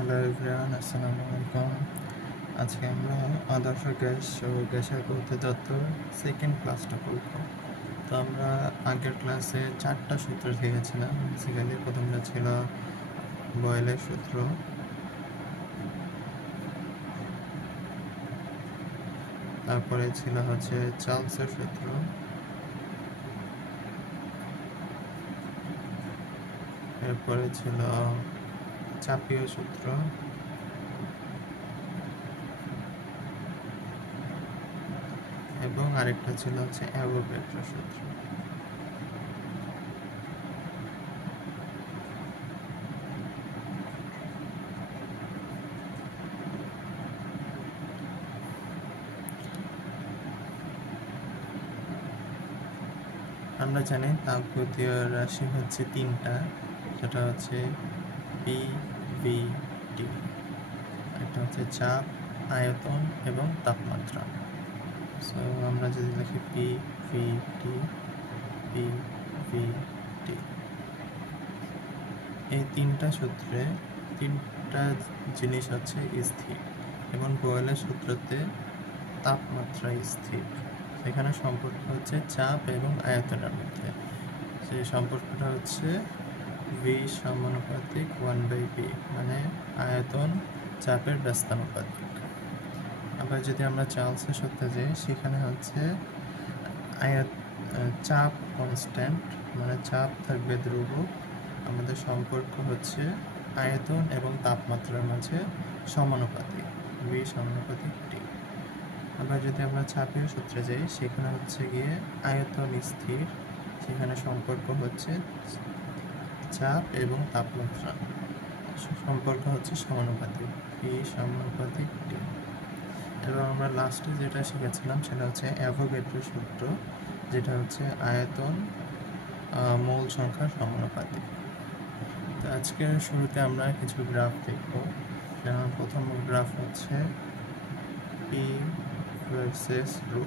Hello everyone, আসসালামু আলাইকুম। আজকে আমরা আদর্শ গ্যাস ও গ্যাসের গতিতত্ত্বর সেকেন্ড ক্লাসটা করব। তো আমরা আগের ক্লাসে 4টা সূত্র শিখেছিলাম। বেসিক্যালি প্রথমটা ছিল বয়েলের সূত্র, তারপরে ছিল হচ্ছে চার্লসের সূত্র, এরপরে ছিল চাপীয় সূত্র, এবং আরেকটা ছিল হচ্ছে অ্যাভোগাড্রো সূত্র। আমরা জানি তাপগতীয় রাশি হচ্ছে তিনটা, সেটা হচ্ছে পি, ভি, টি। একটা হচ্ছে চাপ, আয়তন এবং তাপমাত্রা। সো আমরা যদি লিখি পি, ভি, টি, পি, ভি, টি, এই তিনটা সূত্রে তিনটা জিনিস হচ্ছে স্থির, এবং বয়েলের সূত্রতে তাপমাত্রা স্থির। এখানে সম্পর্ক হচ্ছে চাপ এবং আয়তনের মধ্যে। সেই সম্পর্কটা হচ্ছে ভি সমানুপাতিক 1/p, মানে আয়তন চাপের ব্যস্তানুপাতিক। আবার যদি আমরা চার্লসের সূত্রে যাই, সেখানে হচ্ছে চাপ কনস্ট্যান্ট, মানে চাপ থাকবে ধ্রুবক। আমাদের সম্পর্ক হচ্ছে আয়তন এবং তাপমাত্রার মাঝে সমানুপাতিক, ভি সমানুপাতিক টি। আবার যদি আমরা চাপের সূত্রে যাই, সেখানে হচ্ছে গিয়ে আয়তন স্থির, সেখানে সম্পর্ক হচ্ছে চাপ এবং তাপমাত্রা সম্পর্ক হচ্ছে সমানুপাতিক, ভি সমানুপাতিক টি। এবং আমরা লাস্টে যেটা শিখেছিলাম সেটা হচ্ছে অ্যাভোগাড্রো সূত্র, যেটা হচ্ছে আয়তন মোল সংখ্যার সমানুপাতিক। তো আজকের শুরুতে আমরা কিছু গ্রাফ দেখব। যেমন প্রথম গ্রাফ হচ্ছে পি ভার্সেস রো।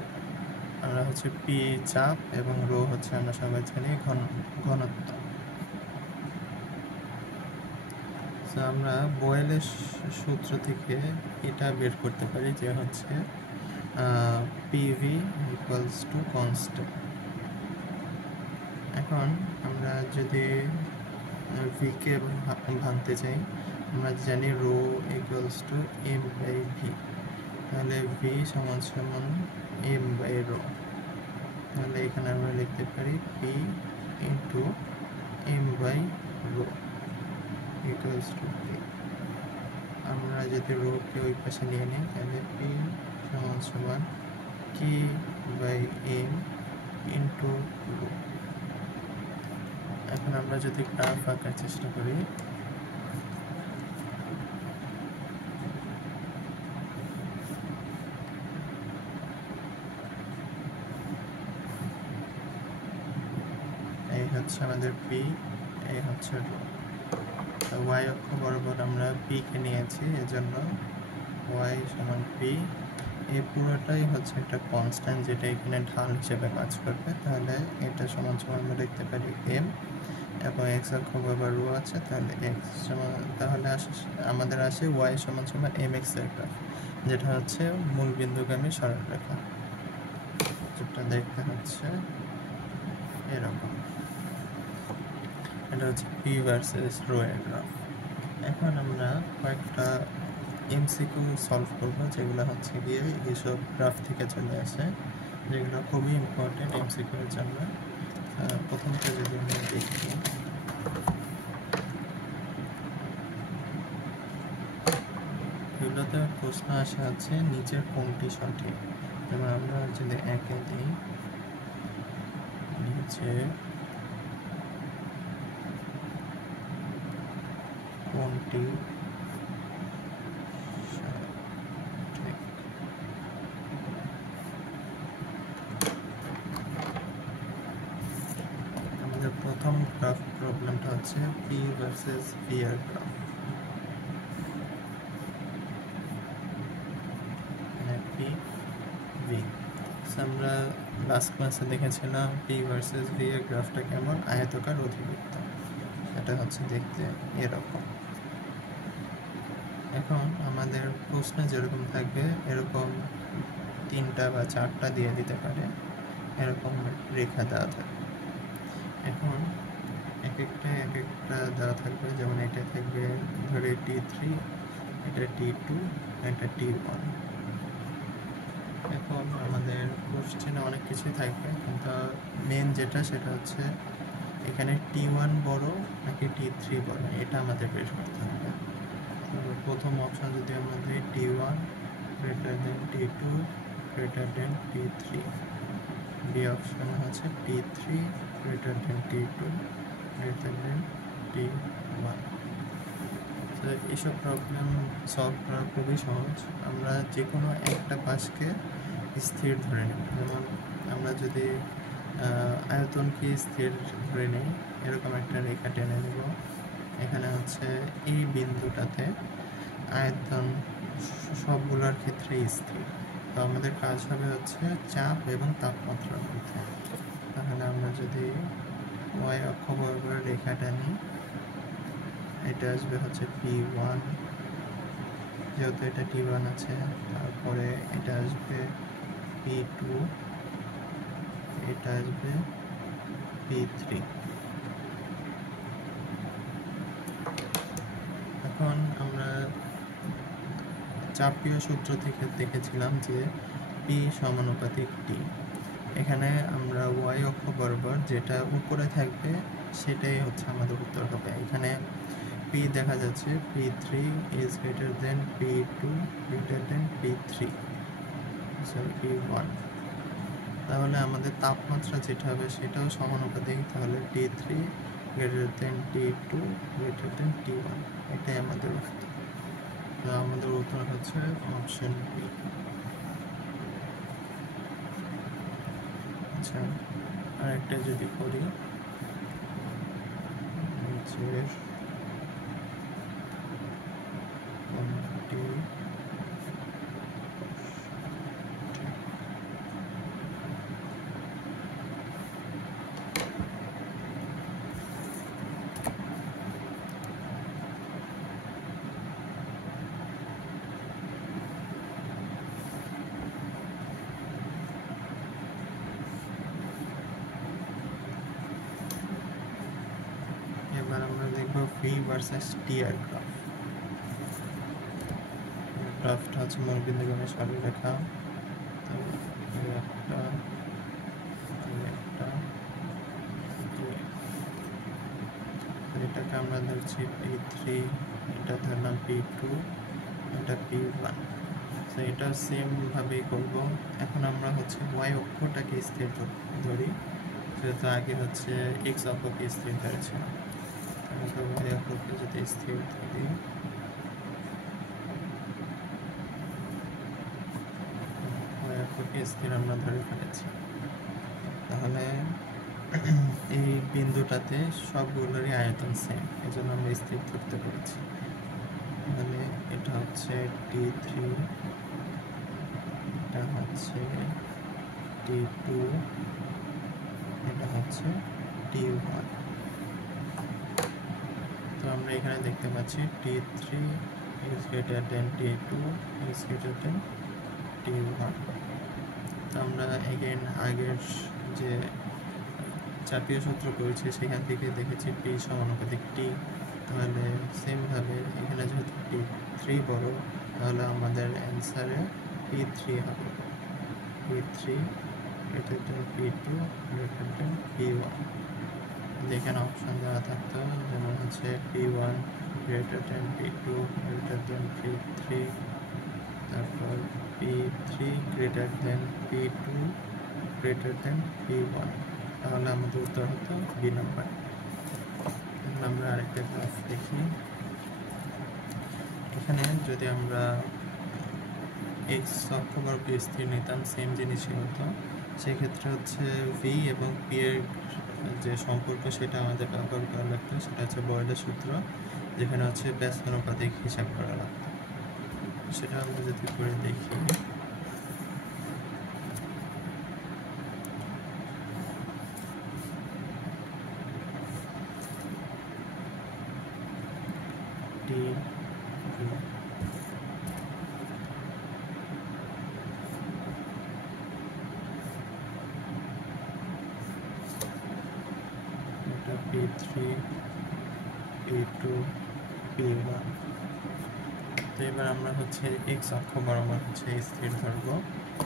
আমরা হচ্ছে পি চাপ এবং রো হচ্ছে আমরা সবাই জানি ঘনত্ব। তো আমরা বয়েলের সূত্র থেকে এটা বের করতে পারি যে হচ্ছে পিভি ইকুয়ালস টু কনস্ট্যান্ট। এখন আমরা যদি ভিকে ভাঙতে চাই, আমরা জানি rho equals to M by V, তাহলে ভি সমান সমান এম বাই রো। তাহলে এখানে আমরা লিখতে পারি P into M by rho equals to V. আমরা যদি রোকে ওই পাশে নিয়ে নিই, তাহলে পি সমান সমান কে বাই এম ইন্টু রো। এখন আমরা যদি গ্রাফ আঁকার চেষ্টা করি, এই হচ্ছে আমাদের পি, এই হচ্ছে রো। ওয়াই অক্ষ বরাবর আমরা পি কে নিয়েছি, এজন্য ওয়াই সমান পি। এই পুরোটাই হচ্ছে একটা কনস্ট্যান্ট, যেটা এখানে ঢাল হিসেবে কাজ করবে। তাহলে এটা সমান সমান আমরা লিখতে পারি এম, এবং এক্স অক্ষ বরাবর রো আছে, তাহলে এক্স সমান, তাহলে আমাদের আসে ওয়াই সমান সমান এম এক্স এর গ্রাফ, যেটা হচ্ছে মূল বিন্দুগামী সরলরেখা, যেটা দেখতে হচ্ছে এরকম। এটা হচ্ছে পি ভার্সেস রো এর গ্রাফ। এখন আমরা কয়েকটা এমসিকিউ সলভ করব, যেগুলো হচ্ছে গিয়ে এইসব গ্রাফ থেকে চলে আসে, যেগুলো খুবই ইম্পর্টেন্ট এমসিকিউ এর জন্য। প্রথমটা যদি আমরা দেখি, এগুলোতে প্রশ্ন আসা হচ্ছে নিচের কোনটি সঠিক। যেমন আমরা যদি একে দিই, নিচে কোনটি সঠিক। আমাদের প্রথম গ্রাফ প্রবলেমটা হচ্ছে পি ভার্সেস ভি এর গ্রাফ, পি ভি। আমরা লাস্ট ক্লাসে দেখেছিলাম পি ভার্সেস ভি এর গ্রাফটা কেমন, আয়তকার অধিবৃত্ত। এটা হচ্ছে দেখতে এরকম। এখন আমাদের প্রশ্নে যেরকম থাকবে এরকম 3টা বা 4টা দিয়ে দিতে পারে, এরকম রেখা দেওয়া থাকবে। এখন এক একটা দেওয়া থাকবে, যেমন এটা থাকবে ধরে T3, এটা T2, এটা T1। এখন আমাদের কোশ্চেনে অনেক কিছুই থাকবে, কিন্তু মেন যেটা সেটা হচ্ছে এখানে T1 বড় নাকি T3 বড়, এটা আমাদের বের করতে হবে। তো প্রথম অপশন যদি আমরা দিই T1 greater than T2 greater than T3, B option হচ্ছে T3 greater than T2 greater than T1। তো এইসব প্রবলেম সলভ করা খুবই সহজ। আমরা যে কোনো একটা পাশকে স্থির ধরে নিই, যেমন আমরা যদি আয়তনকে স্থির ধরে নিই, এরকম একটা রেখা টেনে নেব। এখানে হচ্ছে এই বিন্দুটাতে আয়তন সবগুলোর ক্ষেত্রে স্থির। তো আমাদের কাজ হবে হচ্ছে চাপ এবং তাপমাত্রার মধ্যে। তাহলে আমরা যদি y অক্ষ বরাবর রেখাটা নিই, এটা আসবে হচ্ছে P1, যেহেতু এটা T1 আছে। তারপরে এটা আসবে P2, এটা আসবে P3। এখন আমরা চাপীয় সূত্র থেকে দেখেছিলাম যে P সমানুপাতিক T। এখানে আমরা y অক্ষ বরাবর যেটা উপরে থাকবে সেটাই হচ্ছে আমাদের উত্তর হবে। এখানে P দেখা যাচ্ছে P3 is greater than P2 greater than P3, sorry P1। তাহলে আমাদের তাপমাত্রা যেটা হবে সেটাও সমানুপাতিক, তাহলে T3 greater than T2 greater than T1, এটাই আমাদের উত্তর। তো আমাদের উত্তর হচ্ছে অপশন বি। আচ্ছা, আরেকটা যদি করি নিচের কোনটি এবার আমরা দেখব ভি ভার্সেস টি এর গ্রাফ। গ্রাফটা হচ্ছে মূলবিন্দুগামী সরলরেখা। তো একটা এটাকে আমরা ধরছি P3, এটা ধরলাম P2, এটা P1। তো এটা সেম ভাবেই করব। এখন আমরা হচ্ছে y অক্ষটাকে স্থির ধরি, যেহেতু আগে হচ্ছে x অক্ষকে স্থির ধরেছিলাম। তাহলে y অক্ষকে যদি স্থির ধরি, y অক্ষকে স্থির আমরা ধরে ফেলেছি, তাহলে এই বিন্দুটাতে সবগুলোরই আয়তন সেম, এজন্য আমরা স্থির ধরতে পেরেছি। তাহলে এটা হচ্ছে T3, এটা হচ্ছে T2, এটা হচ্ছে T1। তো আমরা এখানে দেখতে পাচ্ছি T3 is greater than T2 is greater than T1। তো আমরা এগেন আগের যে চাপীয় সূত্র করেছি সেখান থেকে দেখেছি P সমানুপাতিক T। তাহলে সেমভাবে এখানে যেহেতু T3 বড়, তাহলে আমাদের অ্যান্সারে P3 হবে। P3 greater than P2 greater than P1। যেখানে অপশন দেওয়া থাকতো, যেমন হচ্ছে P1 greater than P2 greater than P3, তারপর P3 greater than P2 greater than P1, তাহলে আমাদের উত্তর হতো বি নাম্বার। এখন আমরা আরেকটা গ্রাফ দেখি। এখানে যদি আমরা x অক্ষ বরাবর স্থির নিতাম, সেম জিনিসই হতো। সেক্ষেত্রে হচ্ছে ভি এবং পি এর যে সম্পর্ক সেটা আমাদের ব্যবহার করা লাগতো, সেটা হচ্ছে বয়েলের সূত্র, যেখানে হচ্ছে ব্যস্তানুপাতিক হিসাব করা লাগতো। সেটা আমরা যদি করে দেখি, ইন্টু P1। তো এবার আমরা হচ্ছে এক্স অক্ষ বরাবর হচ্ছে স্থির ধরবো,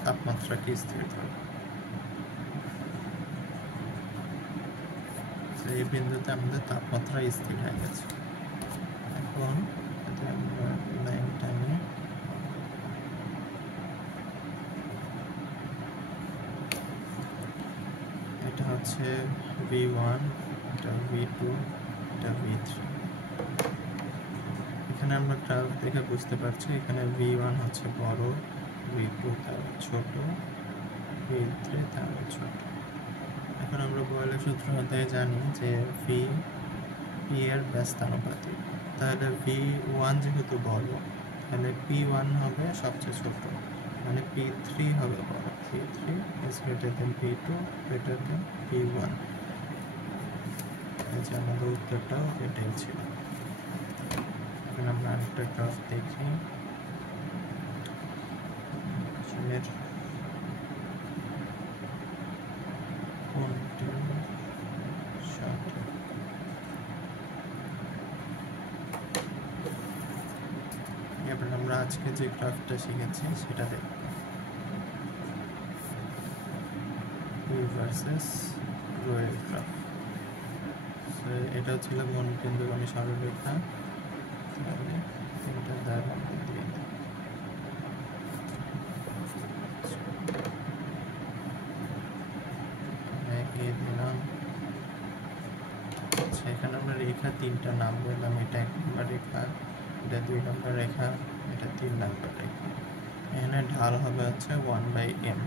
তাপমাত্রাকে স্থির ধরবো। এই বিন্দুতে আমাদের তাপমাত্রা স্থির হয়ে গেছে। এখন যদি আমরা লাইন টানি, এটা হচ্ছে V1, এটা V2, এটা V3। এখানে আমরা গ্রাফ দেখে বুঝতে পারছি এখানে V1 হচ্ছে বড়, V2 তার ছোট, V3 তার ছোট। এখন আমরা বয়লের সূত্র হতে জানি যে ভি পি এর ব্যস্তানুপাতিক। তাহলে V1 যেহেতু বড়, তাহলে P1 হবে সবচেয়ে ছোট, মানে P3 হবে বড়। P3 is greater than P2 greater than P1। এই যে আমাদের উত্তরটাও এটাই ছিল। এখন আমরা আরেকটা গ্রাফ দেখি। কোনটি সঠিক? এবার আমরা আজকে যে গ্রাফটা শিখেছি সেটা দেখব। P ভার্সেস রো এর গ্রাফ। এটা ছিল মণিকেন্দ্রগামী সরলরেখা। তাহলে এটা দ্বারা আমরা দিয়ে দিই। দিলাম। এখানে আমরা রেখা তিনটা নাম বললাম, এটা 1 নম্বর রেখা, এটা 2 নম্বর রেখা, এটা 3 নম্বর রেখা। এখানে ঢাল হবে হচ্ছে 1/m।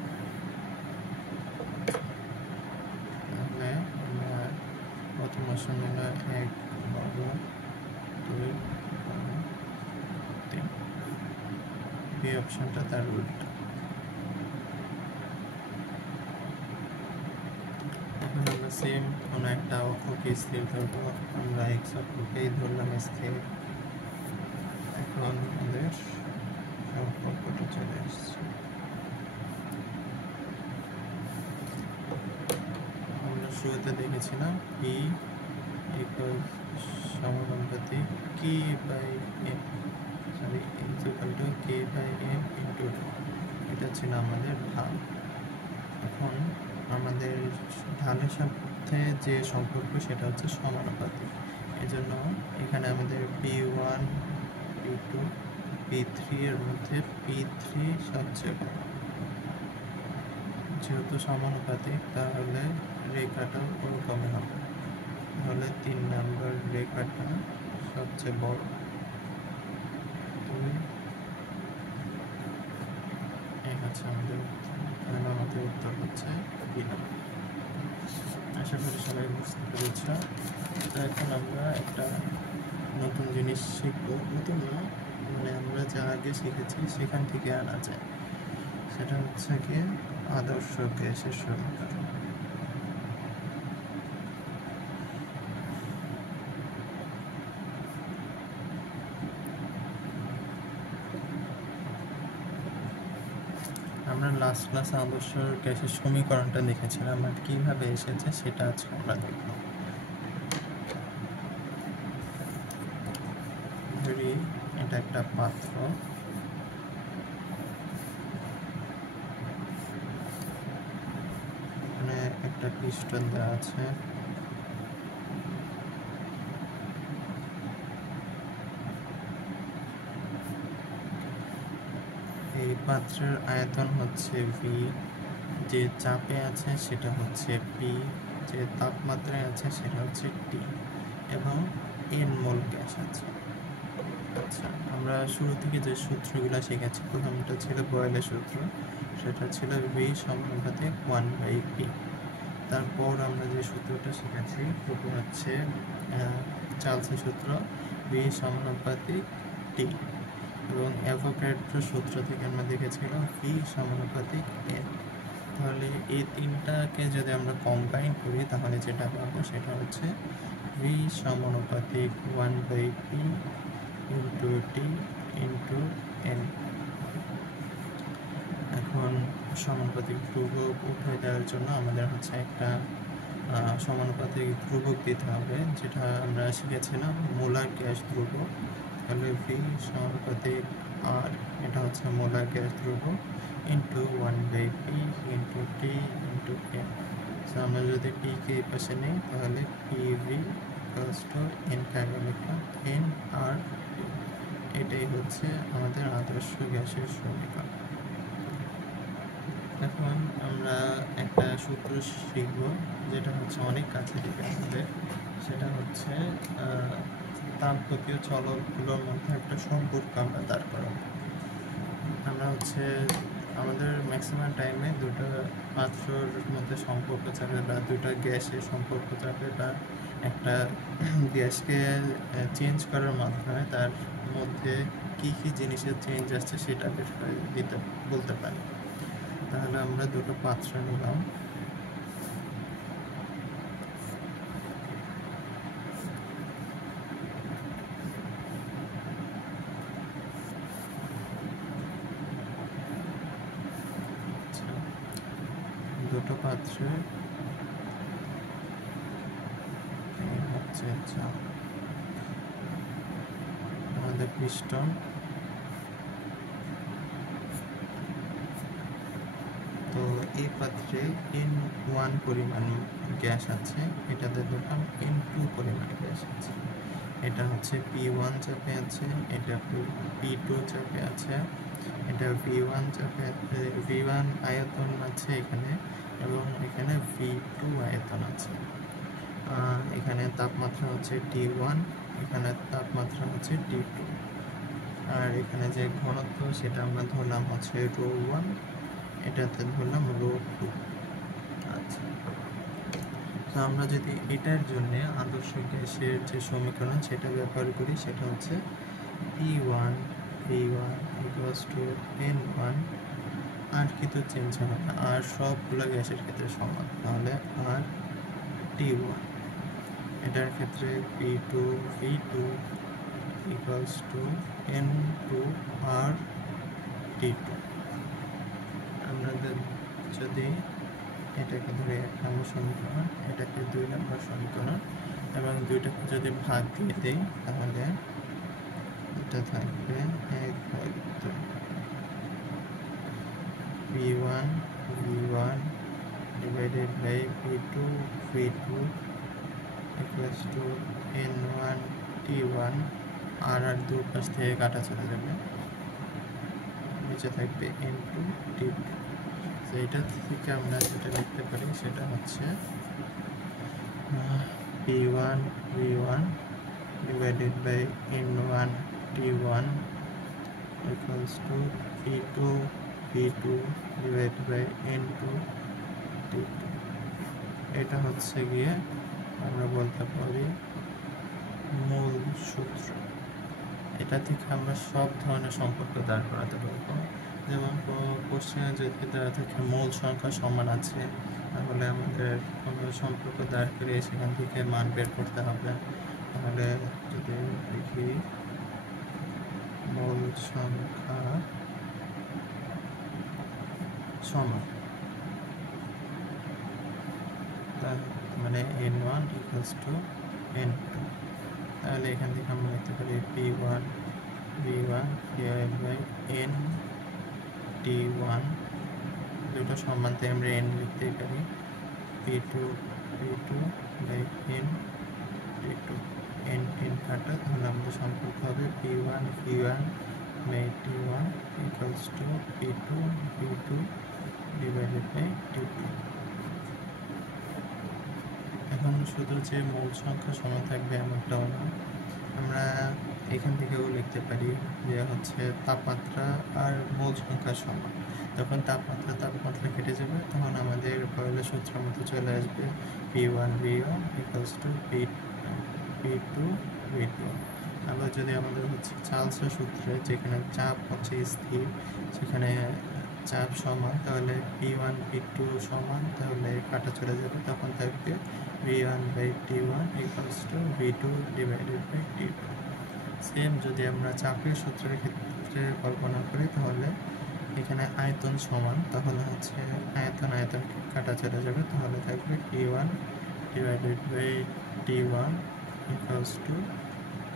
তাহলে আমরা প্রথম অপশন হলো 1 বর্গ, 2 বর্গ, 3। এই অপশনটা তার উল্টা। এখন আমরা সেম কোনো একটা অক্ষকে স্থির ধরবো, আমরা এক্স অক্ষকেই ধরলাম স্থির। এখন আমাদের সম্পর্কটা চলে আসছে। আমরা শুরুতে দেখেছিলাম P সমানুপাতিক K/m, সরি K/m ইন্টু ρ। এটা ছিল আমাদের ঢাল। এখন আমাদের ঢালের সাথে যে সম্পর্ক সেটা হচ্ছে সমানুপাতিক। এজন্য এখানে আমাদের P1, P2, P3 এর মধ্যে P3 সবচেয়ে বড়। যেহেতু সমানুপাতিক তাহলে রেখাটাও ওরকমই হবে। তাহলে 3 নম্বর রেখাটা সবচেয়ে বড়। এই হচ্ছে আমাদের উত্তর। তাহলে আমাদের উত্তর হচ্ছে বি নম্বর। আশা করি সবাই বুঝতে পেরেছ। তো এখন আমরা একটা নতুন জিনিস শিখবো। নতুন না, মানে আমরা যা আগে শিখেছি সেখান থেকে আনা যায়। সেটা হচ্ছে কি আদর্শ গ্যাসের সমীকরণ। আমরা লাস্ট ক্লাসে আদর্শ গ্যাসের সমীকরণটা দেখেছিলাম, আর কিভাবে এসেছে সেটা আজকে আমরা দেখব। ধরি এটা একটা পাত্র, এখানে একটা পিস্টন দেওয়া আছে, এই পাত্রের আয়তন হচ্ছে ভি, যে চাপে আছে সেটা হচ্ছে পি, যে তাপমাত্রায় আছে সেটা হচ্ছে টি, এবং এন মোল গ্যাস আছে। আচ্ছা, আমরা শুরু থেকে যে সূত্রগুলো শিখেছি, প্রথমটা ছিল বয়েলের সূত্র, সেটা ছিল ভি সমানুপাতিক 1/p। তারপর আমরা যে সূত্রটা শিখেছি সেটা হচ্ছে চার্লসের সূত্র, ভি সমানুপাতিক টি, এবং অ্যাভোগাড্রো সূত্র থেকে আমরা দেখেছিলাম ভি সমানুপাতিক এন। তাহলে এই তিনটাকে যদি আমরা কম্বাইন করি তাহলে যেটা পাবো সেটা হচ্ছে ভি সমানুপাতিক 1/p into T into N. এখন সমানুপাতিক ধ্রুবক উঠে দেওয়ার জন্য আমাদের হচ্ছে একটা সমানুপাতিক ধ্রুবক দিতে হবে, যেটা আমরা শিখেছিলাম মোলার গ্যাস ধ্রুবক। তাহলে ভি সমানুপাতিক আর, এটা হচ্ছে মোলার গ্যাস ধ্রুবক, into 1/p into T into N. So আমরা যদি পি কে এই পাশে নিই তাহলে PV equals to N K আগে লিখলাম এন আর, এটাই হচ্ছে আমাদের আদর্শ গ্যাসের সমীকরণ। এখন আমরা একটা সূত্র শিখব, যেটা হচ্ছে অনেক কাছে থেকে আমাদের, সেটা হচ্ছে তাপগতীয় চলকগুলোর মধ্যে একটা সম্পর্ক আমরা দাঁড় করাবো। আমরা হচ্ছে আমাদের ম্যাক্সিমাম টাইমে দুটো পাত্রর মধ্যে সম্পর্ক চাপে, বা দুটো গ্যাসের সম্পর্ক চাপে, বা একটা গ্যাসকে চেঞ্জ করার মাধ্যমে তার মধ্যে কী কী জিনিসের চেঞ্জ আসছে সেটা বের করে দিতে বলতে পারি। তাহলে আমরা দুটো পাত্র নিলাম, দুটো পাত্রে হচ্ছে আমাদের পিস্টন, তো এই পাত্রে N1 পরিমাণ গ্যাস আছে, এটাতে ধরলাম N2 পরিমাণ গ্যাস আছে। এটা হচ্ছে P1 চাপে আছে, এটা P2 চাপে আছে, এটা V1 চাপে, V1 আয়তন আছে এখানে, এবং এখানে V2 আয়তন আছে। এখানে তাপমাত্রা হচ্ছে T1, এখানে তাপমাত্রা হচ্ছে T2, আর এখানে যে ঘনত্ব সেটা আমরা ধরলাম হচ্ছে ρ1, এটাতে ধরলাম ρ2। আচ্ছা, তো আমরা যদি এটার জন্য আদর্শ গ্যাসের যে সমীকরণ সেটা ব্যবহার করি, সেটা হচ্ছে P1 V1 equals to N1, আর কিন্তু চেঞ্জ হবে না, আর সবগুলো গ্যাসের ক্ষেত্রে সমান, তাহলে আর T1, এটার ক্ষেত্রে P2 V2 equals two N2 আর T2। আমরা যদি এটাকে ধরে 1 নম্বর সমীকরণ, এটাকে 2 নম্বর সমীকরণ, এবং দুইটাকে যদি ভাগ দিয়ে দিই তাহলে এটা থাকবে 1/2 V1 V1 divided by V2 V2 equals to N1 T1, আর দুই পাশ থেকে কাটা চলে যাবে, নিচে থাকবে N2 T2। তো এটা থেকে আমরা যেটা লিখতে পারি সেটা হচ্ছে P1 V1 divided by N1 T1 equals to P2 V2 divided by N2 T2। এটা হচ্ছে গিয়ে আমরা বলতে পারি মূল সূত্র। এটা থেকে আমরা সব ধরনের সম্পর্ক দাঁড় করাতে পারবো। যেমন কোশ্চেনে যদি দেওয়া থাকে মূল সংখ্যা সমান আছে, তাহলে আমাদের কোনো সম্পর্ক দাঁড় করে সেখান থেকে মান বের করতে হবে। তাহলে যদি দেখি মূল সংখ্যা সমান, মানে N1 ইকুয়ালস টু N2, তাহলে এখান থেকে আমরা লিখতে পারি P1 V1 divide by N T1, দুটো সমান তাই আমরা N লিখতেই পারি, P2 V2 by N T2, N কাটা, তাহলে আমাদের সম্পর্ক হবে P1 V1 by T1 equals to P2 V2 divided by T2। এখন শুধু যে মূল সংখ্যা সমান থাকবে এমনটাও না, আমরা এখান থেকেও লিখতে পারি যে হচ্ছে তাপমাত্রা আর মূল সংখ্যা সমান। যখন তাপমাত্রা কেটে যাবে তখন আমাদের পয়লা সূত্র মতো চলে আসবে P1 V1 equals to P2 V2। আবার যদি আমাদের হচ্ছে চার্লসের সূত্রে যেখানে চাপ হচ্ছে স্থির, সেখানে চাপ সমান, তাহলে P1 P2 সমান, তাহলে কাটা চলে যাবে, তখন থাকবে V1 by T1 equals to V2 divided by T2। Same যদি আমরা চাপের সূত্রের ক্ষেত্রে কল্পনা করি, তাহলে এখানে আয়তন সমান, তাহলে হচ্ছে আয়তন কাটা চলে যাবে, তাহলে থাকবে P1 divided by T1 equals to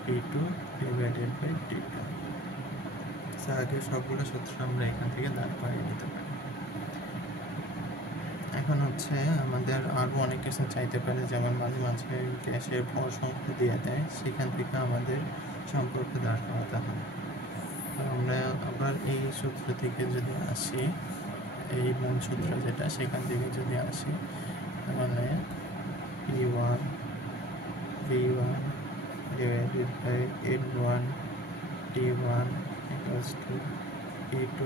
T2 divided by T2। আগে সবগুলো সূত্র আমরা এখান থেকে দাঁড় করিয়ে নিতে পারি। এখন হচ্ছে আমাদের আরও অনেক কিছু চাইতে পারে, যেমন মাঝে মাঝে গ্যাসের ভর সংখ্যা দিয়ে দেয়, সেখান থেকে আমাদের সম্পর্ক দাঁড় করাতে হবে। আমরা আবার এই সূত্র থেকে যদি আসি, এই মূল সূত্র যেটা, সেখান থেকে যদি আসি, তাহলে P1 V1 divided by N1 T1 equals to P2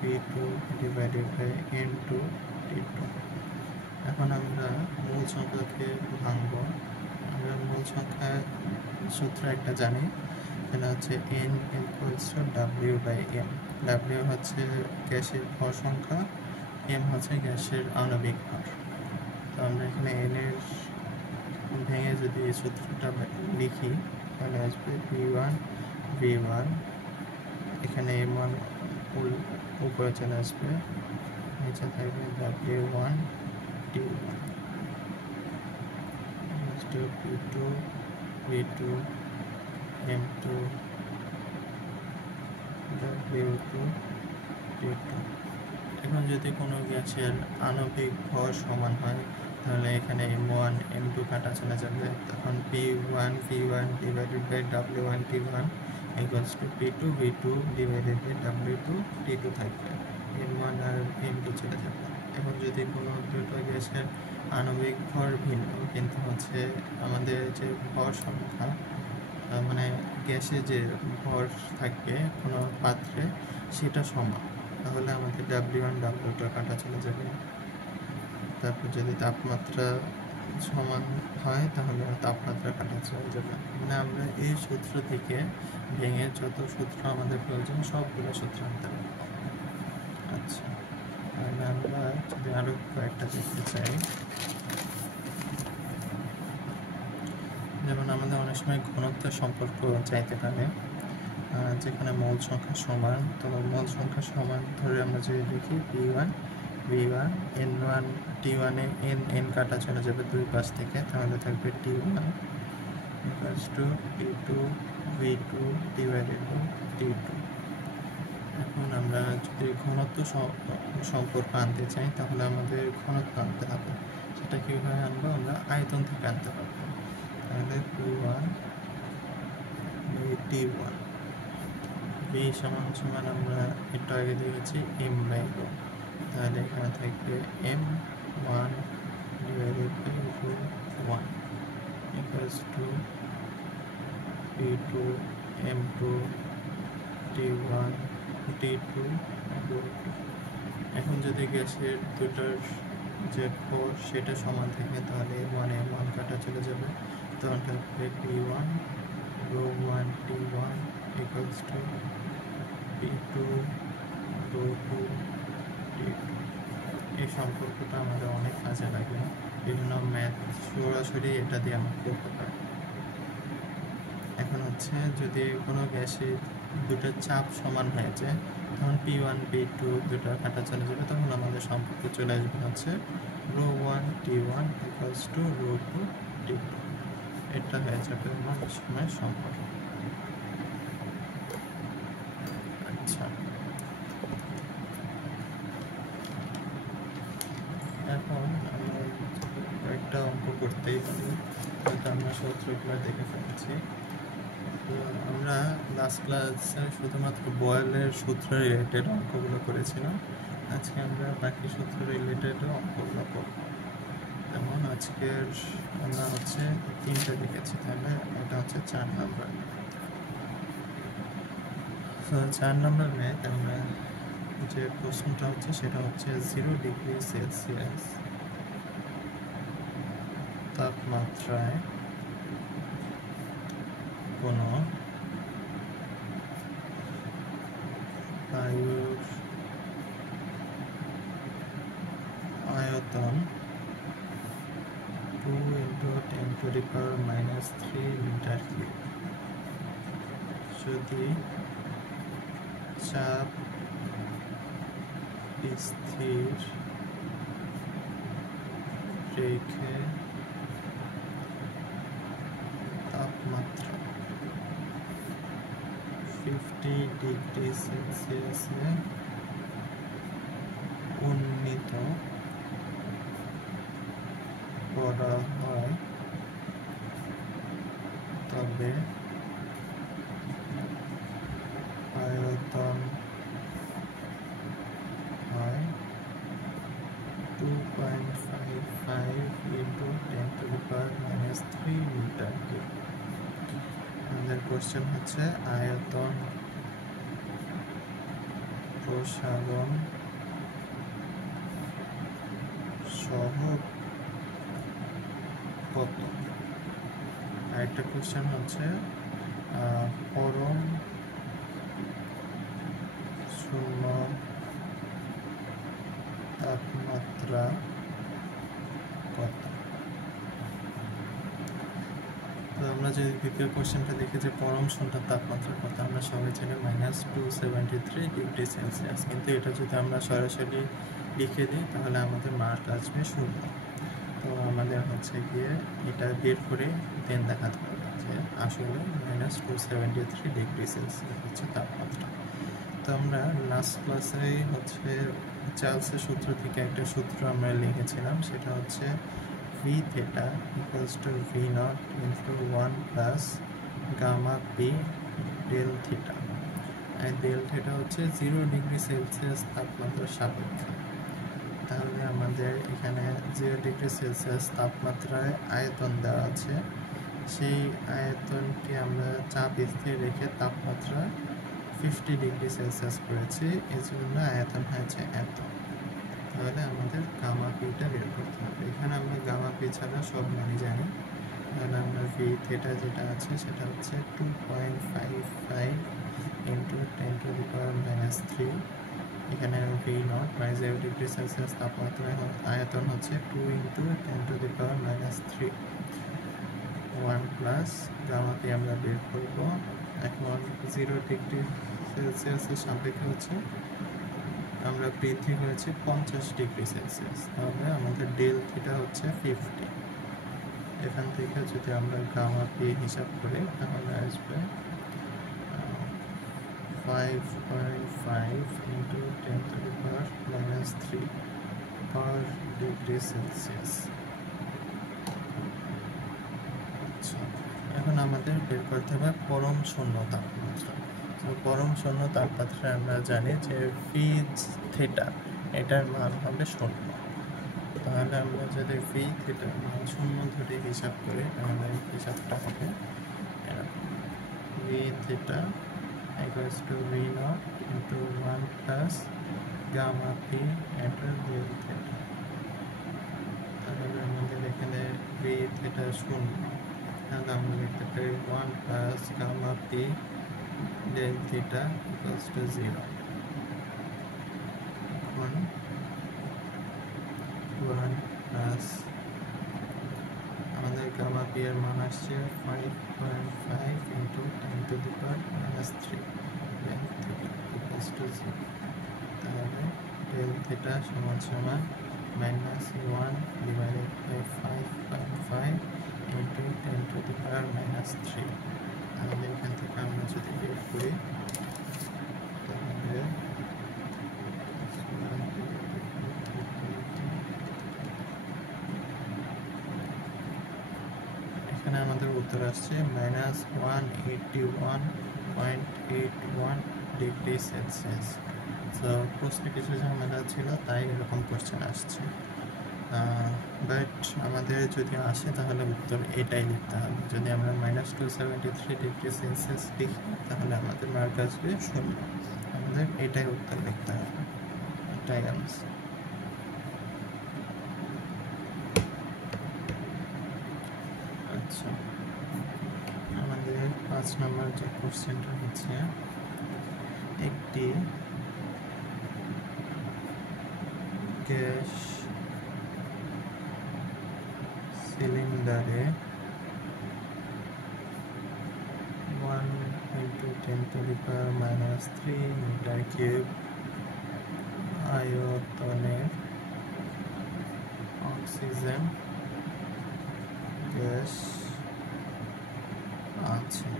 V2 divided by N2 T2। এখন আমরা মূল সংখ্যাকে ভাঙব। আমরা মূল সংখ্যা সূত্র একটা জানি, সেটা হচ্ছে N equals to W by M। W হচ্ছে গ্যাসের ভর সংখ্যা, M হচ্ছে গ্যাসের আণবিক ভর। তো আমরা এখানে N এর ভেঙে যদি এই সূত্রটা লিখি, তাহলে আসবে P1 V1, এখানে M1 উপরে চলে আসবে, নিচে থাকবে W1 T1 P2 V2 M2 W2 T2। এখন যদি কোনো গ্যাসের আণবিক ভর সমান হয়, তাহলে এখানে M1 M2 কাটা চলে যাবে, তখন P1 V1 divided by W1 T1 equals to P2 V2 divided by W2 T2 থাকবে, M1 আর M2 চলে যাবে। এখন যদি কোনো দুটো গ্যাসের আণবিক ভর ভিন্ন, কিন্তু হচ্ছে আমাদের যে ভর সংখ্যা, মানে গ্যাসে যে ভর থাকবে কোনো পাত্রে, সেটা সমান, তাহলে আমাদের W1 W2 কাটা চলে যাবে। তারপর যদি তাপমাত্রা সমান হয়, তাহলে তাপমাত্রা কাটা চলে যাবে। মানে আমরা এই সূত্র থেকে ভেঙে যত সূত্র আমাদের প্রয়োজন, সবগুলো সূত্র আনতে পারব। আচ্ছা, তাহলে আমরা যদি আরও কয়েকটা দেখতে চাই, যেমন আমাদের অনেক সময় ঘনত্বের সম্পর্ক চাইতে পারে, যেখানে মৌল সংখ্যা সমান। তো মৌল সংখ্যা সমান ধরে আমরা যদি লিখি P1 V1 N1 T1 এ N কাটা চলে যাবে দুই পাশ থেকে, তাহলে থাকবে T1 equals to P2 V2 divided by T2। এখন আমরা যদি ঘনত্ব সম্পর্ক আনতে চাই, তাহলে আমাদের ঘনত্ব আনতে হবে। সেটা কীভাবে আনবো? আমরা আয়তন থেকে আনতে পারবো। তাহলে P1 T1 V সমান সমান আমরা একটু আগে দেখেছি M by rho, তাহলে এখানে থাকবে M1 divided by rho 1 equals to P2 M2 T1 T2 rho 2। এখন যদি গ্যাসের দুটোর যে ভর সেটা সমান থাকে, তাহলে M1 কাটা চলে যাবে, তখন থাকবে P1 rho 1 T1 equals to P2 rho 2 T2। এই সম্পর্কটা আমাদের অনেক কাজে লাগে, বিভিন্ন ম্যাথ সরাসরি এটা দিয়ে আমরা করতে পারি। এখন হচ্ছে যদি কোনো গ্যাসের দুটো চাপ সমান হয়ে যায়, তখন P1 P2 দুটো কাটা চলে যাবে, তখন আমাদের সম্পর্ক চলে আসবে হচ্ছে rho 1 T1 equals to rho 2 T2। এটা হয়ে যাবে আমার সময়ের সম্পর্ক। আচ্ছা, এখন আমরা কয়েকটা অঙ্ক করতেই পারি, হয়তো আমরা সূত্রগুলো দেখে ফেলেছি। তো আমরা লাস্ট ক্লাসে শুধুমাত্র বয়েলের সূত্র রিলেটেড অঙ্কগুলো করেছিলাম, আজকে আমরা বাকি সূত্র রিলেটেডও অঙ্কগুলো করব। যেমন আজকের আমরা হচ্ছে 3টা দেখেছি, তাহলে এটা হচ্ছে 4 নম্বর। তো 4 নম্বর ম্যাথ, আমরা যে প্রশ্নটা হচ্ছে সেটা হচ্ছে 0 ডিগ্রি সেলসিয়াস তাপমাত্রায় কোনো বায়ুর আয়তন 2 × 10⁻³ মিটার কিউব যদি চাপ স্থির রেখে তাপমাত্রা 50 ডিগ্রি সেলসিয়াসে উন্নীত করা হয় তবে আয়তন হয় 2.55 into 10 to the power minus 3 metre cube. আমাদের কোশ্চেন হচ্ছে আয়তন প্রসারণ সহ কত। আরেকটা কোশ্চেন হচ্ছে পরম শূন্য তাপমাত্রা কত। তো আমরা যদি দ্বিতীয় কোশ্চেনটা দেখি যে পরম শূন্য তাপমাত্রা কত, আমরা সবাই জানি -273 ডিগ্রি সেলসিয়াস, কিন্তু এটা যদি আমরা সরাসরি লিখে দিই তাহলে আমাদের মার্ক আসবে 0। তো আমাদের হচ্ছে গিয়ে এটা বের করে দেন দেখাতে হবে যে আসলে -273 ডিগ্রি সেলসিয়াস হচ্ছে তাপমাত্রা। তো আমরা লাস্ট ক্লাসে হচ্ছে চার্লসের সূত্র থেকে একটা সূত্র আমরা লিখেছিলাম, সেটা হচ্ছে V theta equals to V naught into 1 plus gamma p del theta। R del theta হচ্ছে 0 ডিগ্রি সেলসিয়াস তাপমাত্রার সাপেক্ষে। তাহলে আমাদের এখানে 0 ডিগ্রি সেলসিয়াস তাপমাত্রায় আয়তন দেওয়া আছে, সেই আয়তনকে আমরা চাপ স্থির রেখে তাপমাত্রা 50 ডিগ্রি সেলসিয়াস করেছি, এই জন্য আয়তন হয়েছে এত। তাহলে আমাদের গামা পিটা বের করতে হবে। এখানে আমরা গামা পি ছাড়া সব মানই জানি। তাহলে আমরা ভি থিটা যেটা আছে সেটা হচ্ছে 2.55 into 10 to the power minus 3। এখানে ভি নট মানে 0 ডিগ্রি সেলসিয়াস তাপমাত্রা আয়তন হচ্ছে 2 into 10 to the power minus 3 1 plus gamma P আমরা বের করব। এখন 0 ডিগ্রি সেলসিয়াসের সাপেক্ষে হচ্ছে আমরা বৃদ্ধি হয়েছে 50 ডিগ্রি সেলসিয়াস, তাহলে আমাদের ডেল থিটা হচ্ছে 50। এখান থেকে যদি আমরা গামা পি হিসাব করি তাহলে আসবে 5.5 into 10 to the power minus 3 per degree Celsius. আচ্ছা, এখন আমাদের বের করতে হবে পরম শূন্য তাপমাত্রা। পরম শূন্য তাপমাত্রায় আমরা জানি যে ভি থিটা এটার মান হবে 0। তাহলে আমরা যদি ভি থিটার মান 0 ধরে হিসাব করি তাহলে হিসাবটা হবে এরকম, V theta equals to V naught into 1 plus gamma p into del theta। তাহলে আমাদের এখানে ভি থিটা 0, তাহলে আমরা লিখতে পারি 1 plus gamma p del theta equals to 0। এখন 1 plus আমাদের গামা পি এর মান আসছে 5.5 into 10 to the power minus 3 del theta equals to 0। তাহলে del theta সমান সমান -1 divided by 5.5 into 10 to the power minus 3। তাহলে এখান থেকে আমরা যদি বের করি তাহলে এখানে আমাদের উত্তর আসছে -181.81 ডিগ্রি সেলসিয়াস। তো প্রশ্নে কিছু ঝামেলা ছিল তাই এরকম কোশ্চেন আসছে, বাট আমাদের যদি আসে তাহলে উত্তর এটাই লিখতে হবে। যদি আমরা -273 ডিগ্রি সেলসিয়াস লিখি তাহলে আমাদের মার্ক আসবে 0। আমাদের এটাই উত্তর লিখতে হবে, এটাই আনসার। আচ্ছা, আমাদের 5 নম্বর যে কোশ্চেনটা হচ্ছে একটি গ্যাস সিলিন্ডারে 1 into 10 to the power minus 3 metre cube আয়তনের অক্সিজেন গ্যাস আছে।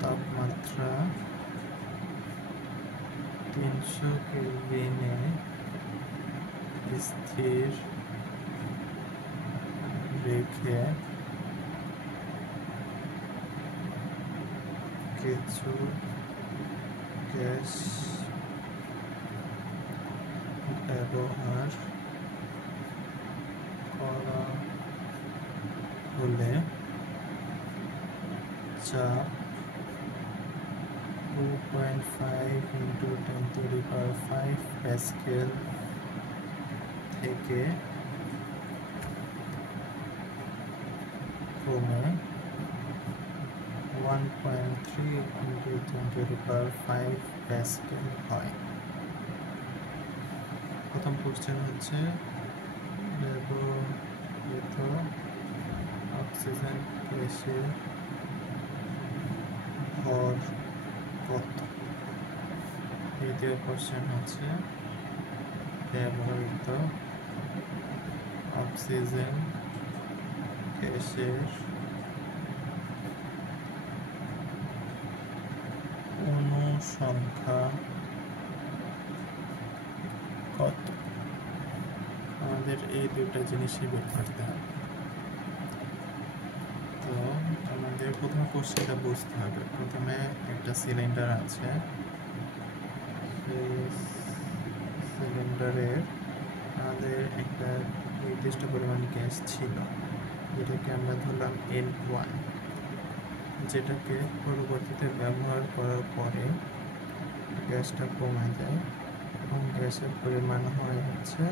তাপমাত্রা 300 কেলভিনে স্থির রেখে কিছু গ্যাস ব্যবহার করা হলে চাপ 2.5 into 10 to the power 5 Pascal থেকে কমে 1.3 into 10 to the power 5 Pascal হয়। প্রথম কোশ্চেন হচ্ছে ব্যবহৃত অক্সিজেন গ্যাসের ভর কত। দ্বিতীয় কোশ্চেন হচ্ছে ব্যবহৃত অক্সিজেন গ্যাসের অণু সংখ্যা কত। আমাদের এই দুটো জিনিসই বের করতে হবে। তো আমাদের প্রথম কোশ্চেনটা বুঝতে হবে। প্রথমে একটা সিলিন্ডার আছে, সেই সিলিন্ডারে আমাদের একটা নির্দিষ্ট পরিমাণ গ্যাস ছিল, যেটাকে আমরা ধরলাম N1, যেটাকে পরবর্তীতে ব্যবহার করার পরে গ্যাসটা কমে যায় এবং গ্যাসের পরিমাণ হয় হচ্ছে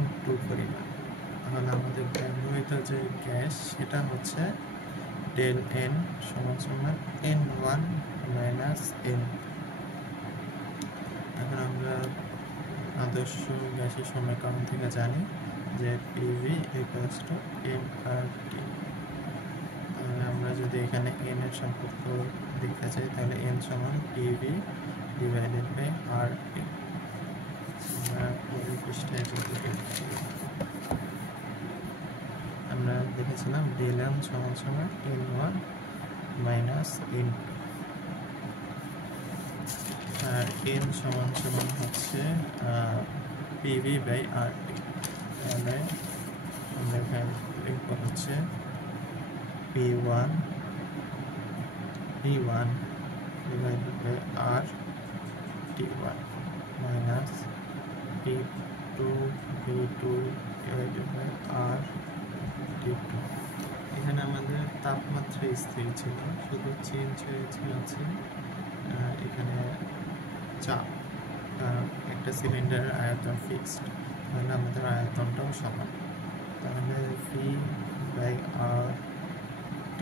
N2 পরিমাণ। তাহলে আমাদের ব্যবহৃত যে গ্যাস সেটা হচ্ছে del N সমান N1 মাইনাস N। এখন আমরা আদর্শ গ্যাসের সমীকরণ থেকে জানি যে PV equals to nRT। তাহলে আমরা যদি এখানে n এর সম্পর্ক দেখতে চাই তাহলে n সমান PV ডিভাইডেড বাই RT। আমরা পরের পৃষ্ঠায় যদি দেখি, আমরা দেখেছিলাম del m সমান N1 মাইনাস N2 আর n সমান হচ্ছে PV বাই RT। তাহলে আমরা এখানে লিখব হচ্ছে P1 divided by RT1 minus P2 divided by RT2। এখানে আমাদের তাপমাত্রা স্থির ছিল, শুধু চেঞ্জ হয়েছে এখানে চাপ। একটা সিলিন্ডারের আয়তন ফিক্সড, তাহলে আমাদের আয়তনটাও সমান। তাহলে V by RT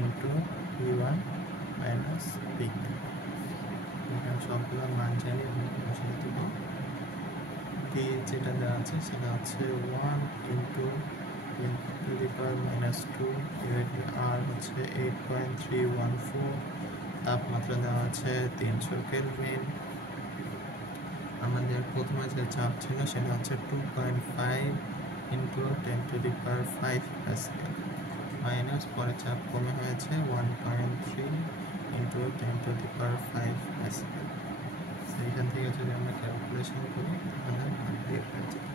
into P1 minus P2। এখানে সবগুলো মান জানি এবং বসিয়ে দেব। ভি যেটা দেওয়া আছে সেটা হচ্ছে 1 into 10 to the power minus 2 divided R হচ্ছে 8.314। তাপমাত্রা দেওয়া আছে 300 কেলভিন। আমাদের প্রথমে যে চাপ ছিল সেটা হচ্ছে 2.5 into 10 to the power 5 Pascal minus পরে চাপ কমে হয়েছে 1.3 into 10 to the power 5 Pascal. সেইখান থেকে যদি আমরা ক্যালকুলেশন করি তাহলে মান বের হয়ে যাবে।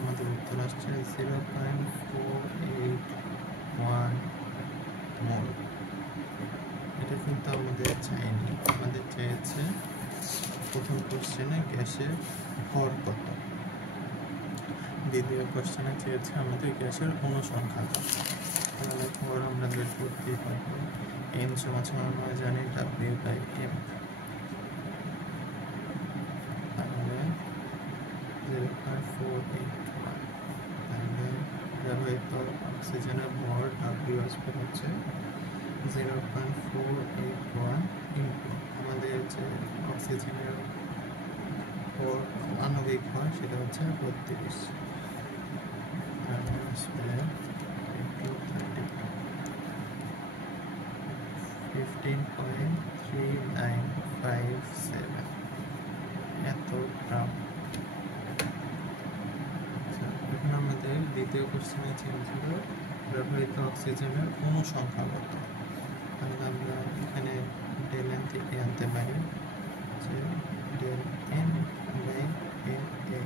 আমাদের উত্তর আসছে 0.481 মোল। এটা কিন্তু আমাদের চাইনি, আমাদের চেয়েছে প্রথম কোশ্চেনে গ্যাসের ভর কত, দ্বিতীয় কোশ্চেনে চেয়েছে আমাদের গ্যাসের অনুসংখ্যা কত। তাহলে ভর আমরা বের করতেই পারবো। n সমান আমরা জানি W বাই M। তাহলে 0.481। তাহলে ব্যবহৃত অক্সিজেনের ভর W আসবে হচ্ছে 0.481 ইন্টু আমাদের যে অক্সিজেনের ওর আণবিক ভর সেটা হচ্ছে 32 15.3957 এত গ্রাম। এখন আমাদের দ্বিতীয় কোশ্চেনে চেঞ্জ হলো ব্যবহৃত অক্সিজেনের অণু সংখ্যা কত। তাহলে আমরা এখানে ডেল এন থেকে আনতে পারি যে ডেল এন বাই এন এ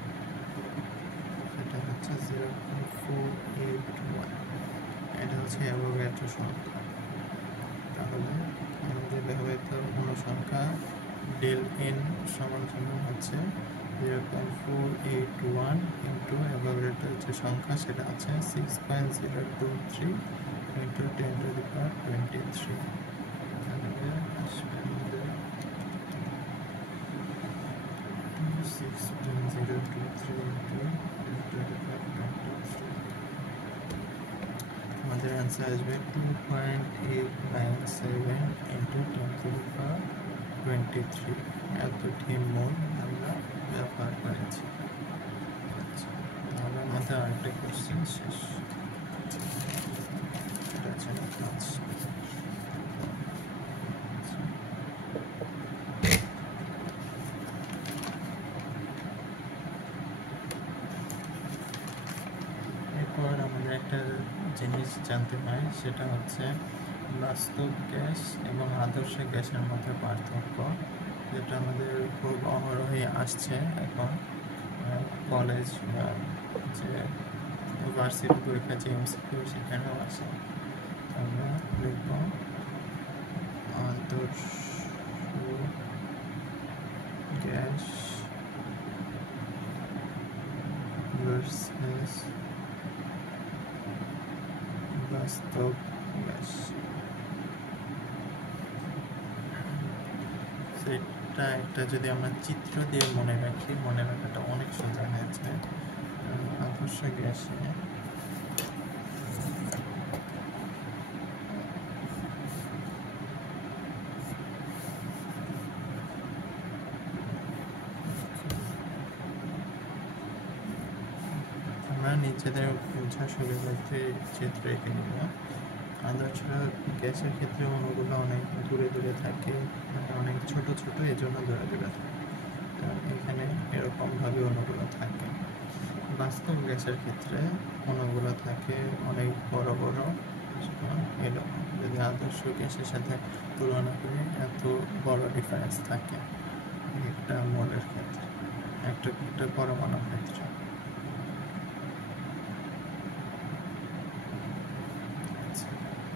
সেটা হচ্ছে 0.481, এটা হচ্ছে অ্যাভোগাড্রো সংখ্যা। তাহলে আমাদের ব্যবহৃত অণু সংখ্যা ডেল এন সমান হচ্ছে 0.481 ইন্টু অ্যাভোগাড্রোর যে সংখ্যা সেটা আছে 6.023 ইন্টু 10⁻23। তাহলে আসবে আমাদের 6.023 ইন্টু 10⁻23, আমাদের অ্যান্সার আসবে 2.897 ইন্টু 10⁻23 এতটি মোল আমরা ব্যবহার করেছি। তাহলে আমাদের আরেকটা কোশ্চেন শেষ। এটা ছিল 5। এরপর আমাদের একটা জিনিস জানতে হয়, সেটা হচ্ছে বাস্তব গ্যাস এবং আদর্শ গ্যাসের মধ্যে পার্থক্য, যেটা আমাদের খুব অহরহই আসছে এখন কলেজ বা যে ভার্সিটি পরীক্ষা যে এমসিকিউ সেখানেও আসে। আমরা লিখব আদর্শ গ্যাস ভার্সেস বাস্তব গ্যাস। সেটা একটা যদি আমরা চিত্র দিয়ে মনে রাখি, মনে রাখাটা অনেক সোজা হয়েছে। আদর্শ গ্যাসে আমরা নিজেদের বোঝা সুবিধার্থে চিত্র এঁকে নিব। আদর্শ গ্যাসের ক্ষেত্রে অণুগুলো অনেক দূরে দূরে থাকে, মানে অনেক ছোট ছোট, এই জন্য দূরে দূরে থাকে। এখানে এরকমভাবে অণুগুলো থাকে। বাস্তব গ্যাসের ক্ষেত্রে অণুগুলো থাকে অনেক বড় বড় এরকম। যদি আদর্শ গ্যাসের সাথে তুলনা করি এত বড় ডিফারেন্স থাকে একটা মোলের ক্ষেত্রে, একটা পরমাণুর ক্ষেত্রে।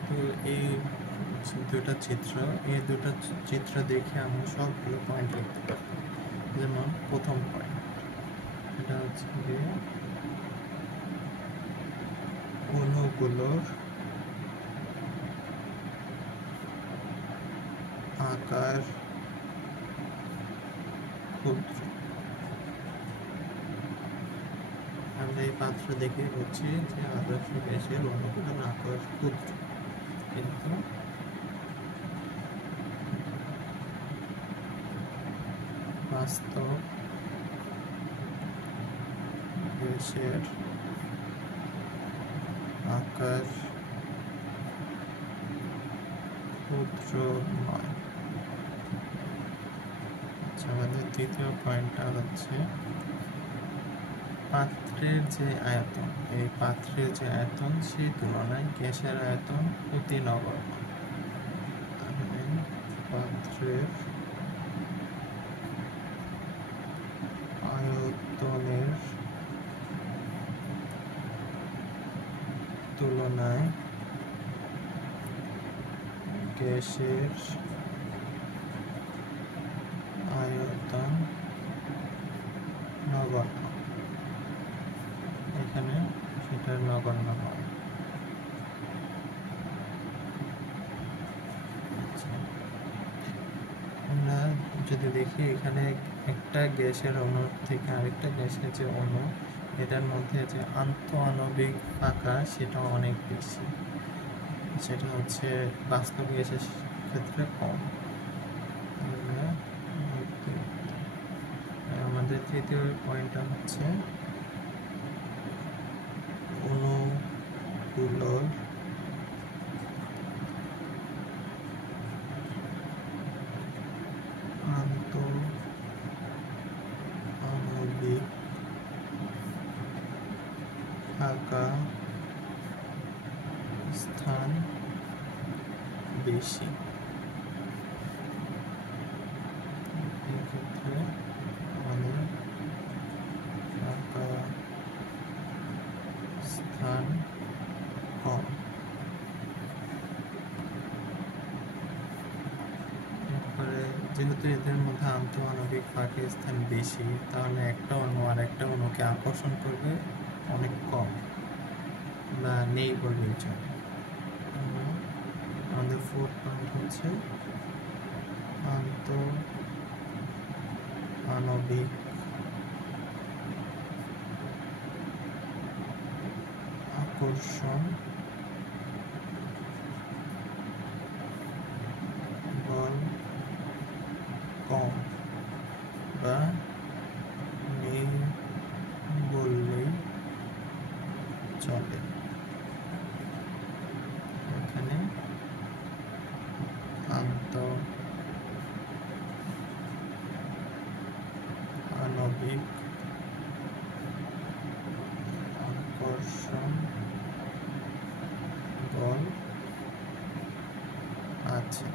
তো এই দুটো চিত্র দেখে আমরা সবগুলো পয়েন্ট লিখতে পারি। যেমন প্রথম পয়েন্ট, এটা হচ্ছে যে অণুগুলোর আকার ক্ষুদ্র। আমরা এই পাত্র দেখে বলছি যে আদর্শ গ্যাসের অণুগুলোর আকার ক্ষুদ্র, কিন্তু বাস্তব গ্যাসের আকার ক্ষুদ্র নয়। আচ্ছা, আমাদের দ্বিতীয় পয়েন্টটা হচ্ছে পাত্রের যে আয়তন, এই পাত্রের যে আয়তন সেই তুলনায় গ্যাসের আয়তন অতি নগণ্য। তাহলে পাত্রের আয়তনের তুলনায় গ্যাসের আয়তন নগণ্য, এখানে সেটা নগণ্য হয়। আমরা যদি দেখি এখানে একটা গ্যাসের অণু থেকে আরেকটা গ্যাসের যে অণু, এটার মধ্যে যে আন্তঃআণবিক ফাঁকা সেটা অনেক বেশি, সেটা হচ্ছে বাস্তব গ্যাসের ক্ষেত্রে কম। আমরা তৃতীয় পয়েন্টটা হচ্ছে অণুগুলোর আন্তঃআণবিক ফাঁকা স্থান বেশি। এক্ষেত্রে আমাদের ফাঁকা স্থান কম। এরপরে যেহেতু এদের মধ্যে আন্তঃআণবিক ফাঁকা স্থান বেশি, তাহলে একটা অণু আর একটা অণুকে আকর্ষণ করবে অনেক কম বা নেই বললেই চলে। আমাদের ফোর্থ পয়েন্ট হচ্ছে আন্তঃআণবিক আকর্ষণ বল কম বা নেই বললেই চলে। এখানে আন্তঃআণবিক আকর্ষণ বল আছে।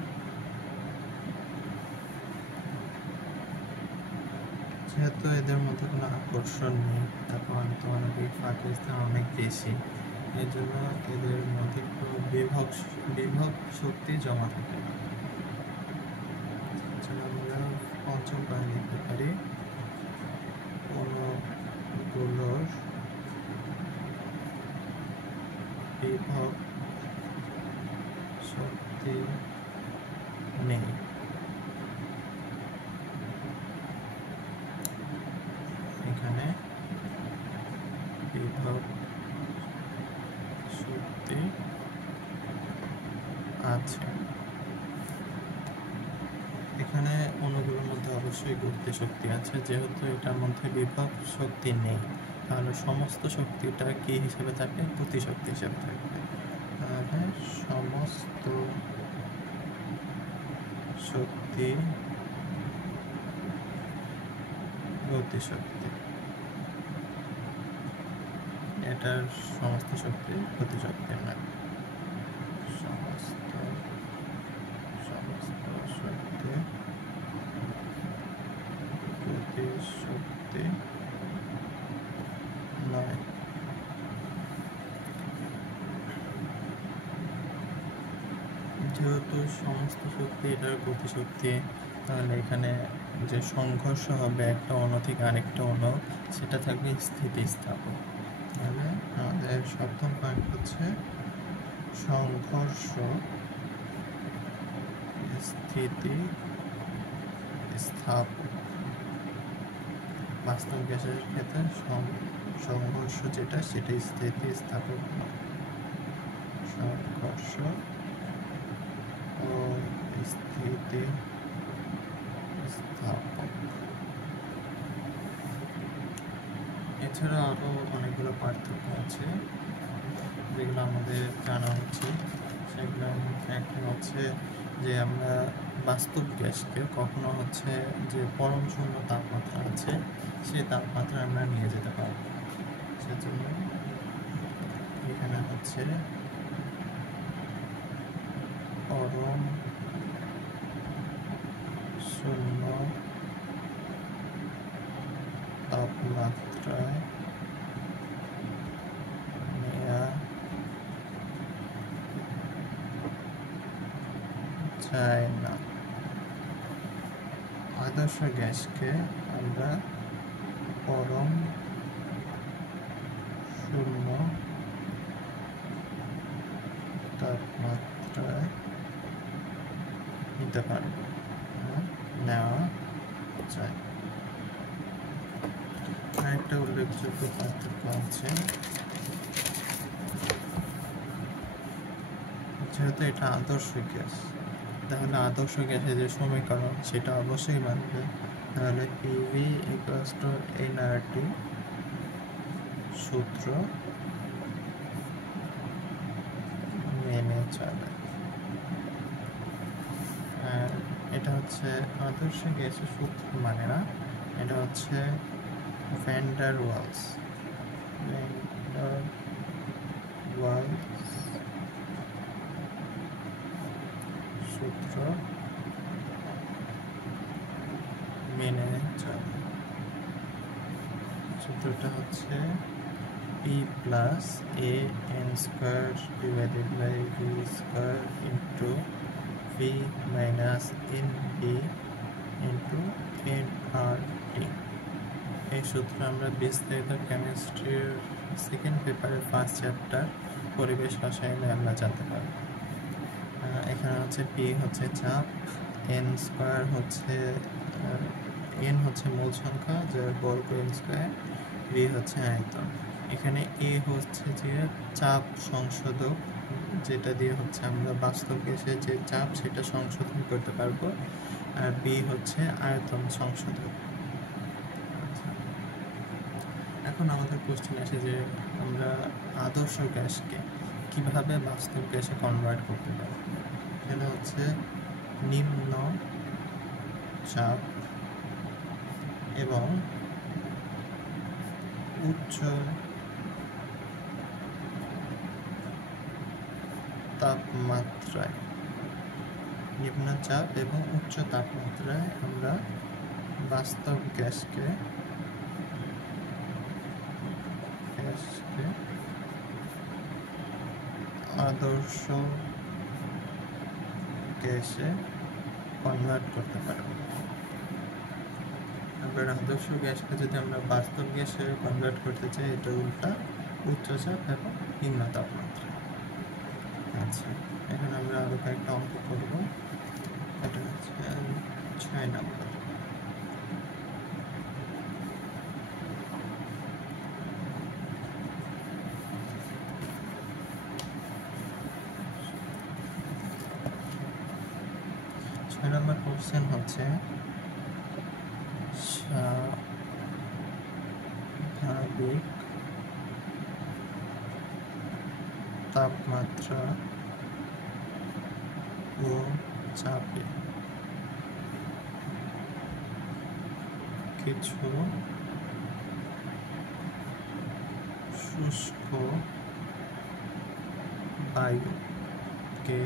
যেহেতু এদের মধ্যে কোনো আকর্ষণ নেই, তারপর আন্তঃআণবিক ফাঁকা স্থান অনেক বেশি, এর জন্য এদের মধ্যে বিভব শক্তি জমা থাকে। আমরা পঞ্চম পয়েন্ট লিখতে পারি অণুগুলোর বিভব শক্তি নেই। এখানে বিভব শক্তি আছে। এখানে অণুগুলোর মধ্যে অবশ্যই গতি শক্তি আছে, যেহেতু এটার মধ্যে বিভব শক্তি নেই, তাহলে সমস্ত শক্তিটা কি হিসেবে থাকবে? গতি শক্তি হিসেবে থাকবে। তাহলে সমস্ত শক্তি গতি শক্তি, এটার সমস্ত শক্তি গতি শক্তি নয়। সমস্ত শক্তি গতি শক্তি নয়। যেহেতু সমস্ত শক্তি এটার গতি শক্তি, তাহলে এখানে যে সংঘর্ষ হবে একটা অণু থেকে আরেকটা অণু, সেটা থাকবে স্থিতিস্থাপক। তাহলে আমাদের সপ্তম পয়েন্ট হচ্ছে সংঘর্ষ স্থিতিস্থাপক। বাস্তব গ্যাসের ক্ষেত্রে সংঘর্ষ যেটা, সেটা স্থিতিস্থাপক নয়। সংঘর্ষ ও স্থিতিস্থাপক। এছাড়া আরও অনেকগুলো পার্থক্য আছে যেগুলো আমাদের জানা উচিত। সেগুলোর মধ্যে একটা হচ্ছে যে আমরা বাস্তব গ্যাসকে কখনো হচ্ছে যে পরম শূন্য তাপমাত্রা আছে, সেই তাপমাত্রা আমরা নিয়ে যেতে পারবো। সেজন্য এখানে হচ্ছে পরম শূন্য তাপমাত্রায় নেওয়া যায় না। আদর্শ গ্যাসকে আমরা পরম শূন্য তাপমাত্রায় নিতে পারব, নেওয়া যায়। আরেকটা উল্লেখযোগ্য পার্থক্য আছে, যেহেতু এটা আদর্শ গ্যাস, তাহলে আদর্শ গ্যাসের যে সমীকরণ সেটা অবশ্যই মানবে তাহলে পিভি ইকুয়ালস টু এনআরটি সূত্র মেনে চলে। আর এটা হচ্ছে আদর্শ গ্যাসের সূত্র মানে না, এটা হচ্ছে ভ্যান ডার ওয়ালস সূত্র মেনে চলে। সূত্রটা হচ্ছে P plus A N square divided by V square into V minus N B into N R T. এই সূত্র আমরা বিস্তারিত কেমিস্ট্রির সেকেন্ড পেপারের ফার্স্ট চ্যাপ্টার পরিবেশ রসায়নে আমরা জানতে পারব। এখানে হচ্ছে পি হচ্ছে চাপ, এন স্কোয়ার হচ্ছে এন হচ্ছে মূল সংখ্যা যার বর্গ এন স্কোয়ার, ভি হচ্ছে আয়তন। এখানে এ হচ্ছে যে চাপ সংশোধক, যেটা দিয়ে হচ্ছে আমরা বাস্তব গ্যাসের যে চাপ সেটা সংশোধন করতে পারবো, আর বি হচ্ছে আয়তন সংশোধক। এখন আমাদের কোশ্চেন আসে যে আমরা আদর্শ গ্যাসকে কিভাবে বাস্তব গ্যাসে কনভার্ট করতে পারি। সেটা হচ্ছে নিম্ন চাপ এবং উচ্চ তাপমাত্রায়, নিম্ন চাপ এবং উচ্চ তাপমাত্রায় আমরা বাস্তব গ্যাসকে আদর্শ গ্যাসে কনভার্ট করতে পারব। আবার আদর্শ গ্যাসকে যদি আমরা বাস্তব গ্যাসে কনভার্ট করতে চাই, এটা উল্টা উচ্চচাপ এবং নিম্ন তাপমাত্রা। আচ্ছা, এখন আমরা আরো কয়েকটা অঙ্ক করব। এটা হচ্ছে 6 নম্বর। নম্বর কোশ্চেন হচ্ছে স্বাভাবিক তাপমাত্রা ও চাপে কিছু শুষ্ক বায়ুকে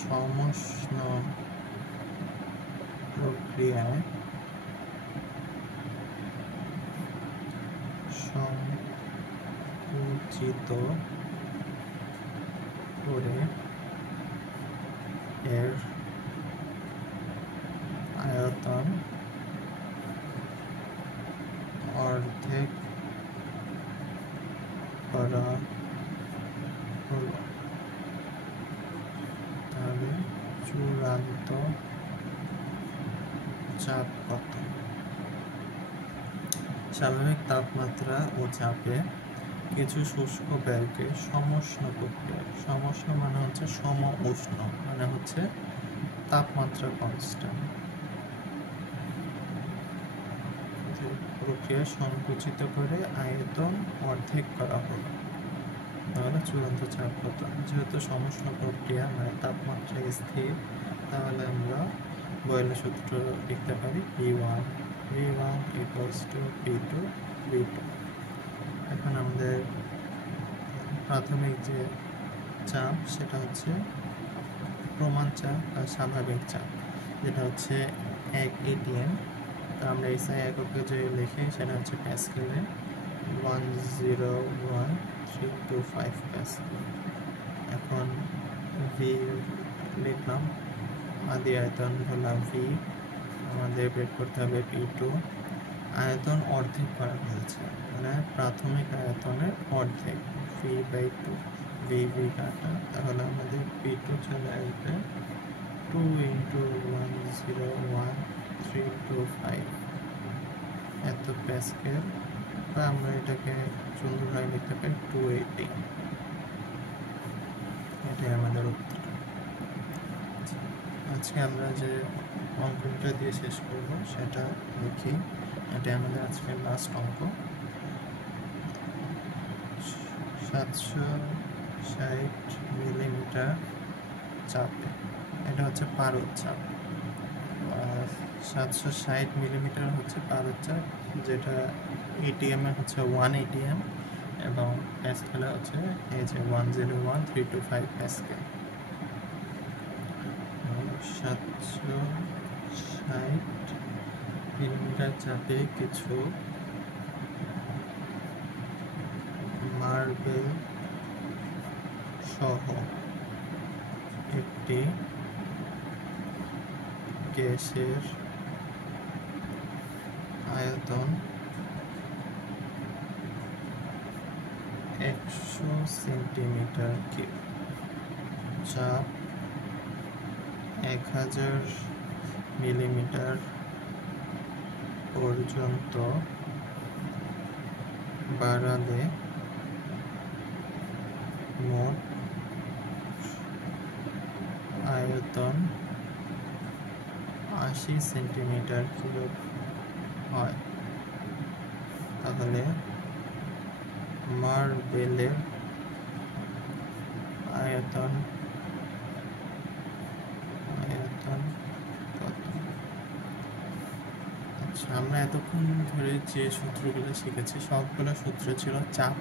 সমষ্ণ প্রক্রিয়ায় সংকুচিত করে এর আয়তন অর্ধেক করা হলো, তাহলে চূড়ান্ত চাপ কত? স্বাভাবিক তাপমাত্রা ও চাপে কিছু শুষ্ক বায়ুকে সমষ্ণ প্রক্রিয়া, সমষ্ণ মানে হচ্ছে সম উষ্ণ, মানে হচ্ছে তাপমাত্রা কনস্ট্যান্ট, প্রক্রিয়া সংকুচিত করে আয়তন অর্ধেক করা হলো, তাহলে চূড়ান্ত চাপ কত? যেহেতু সমষ্ণ প্রক্রিয়া মানে তাপমাত্রা স্থির, তাহলে আমরা বয়লের সূত্র লিখতে পারি P1 equals to P2 V2। এখন আমাদের প্রাথমিক যে চাপ সেটা হচ্ছে প্রমাণ চাপ আর স্বাভাবিক চাপ, যেটা হচ্ছে 1 atm। তো আমরা এসআই এককে যে লিখি সেটা হচ্ছে প্যাসকেলে 101.325 প্যাসকেল। এখন ভি লিখলাম, আদি আয়তন হলাম ভি, আমাদের বের করতে হবে P2। আয়তন অর্ধেক করা হয়েছে, মানে প্রাথমিক আয়তনের অর্ধেক, V/2, V কাটা, তাহলে আমাদের P2 চলে আসবে 2 × 101.325 এত প্যাসকেল, বা আমরা এটাকে সুন্দরভাবে লিখতে পারি 280। এটাই আমাদের উত্তর। আজকে আমরা যে অঙ্কটা দিয়ে শেষ করব সেটা লিখি। এটা আমাদের আজকের লাস্ট অঙ্ক। 760 মিলিমিটার চাপে, এটা হচ্ছে পারদ চাপ। 760 মিলিমিটার হচ্ছে পারদ চাপ, যেটা এটিএম এ হচ্ছে 1 ATM এবং প্যাসকেলে হচ্ছে এই যে 101.325 প্যাসকেল। 760 মিলিমিটার চাপে কিছু মার্বেল সহ একটি গ্যাসের আয়তন 100 সেন্টিমিটার কিউব, চাপ 1000 মিলিমিটার পর্যন্ত বাড়ালে মোট আয়তন 80 সেন্টিমিটার কিউব হয়। তাহলে মার্বেলের আয়তন কত? আচ্ছা, আমরা এতক্ষণ ধরে যে সূত্রগুলো শিখেছি সবগুলো সূত্র ছিল চাপ,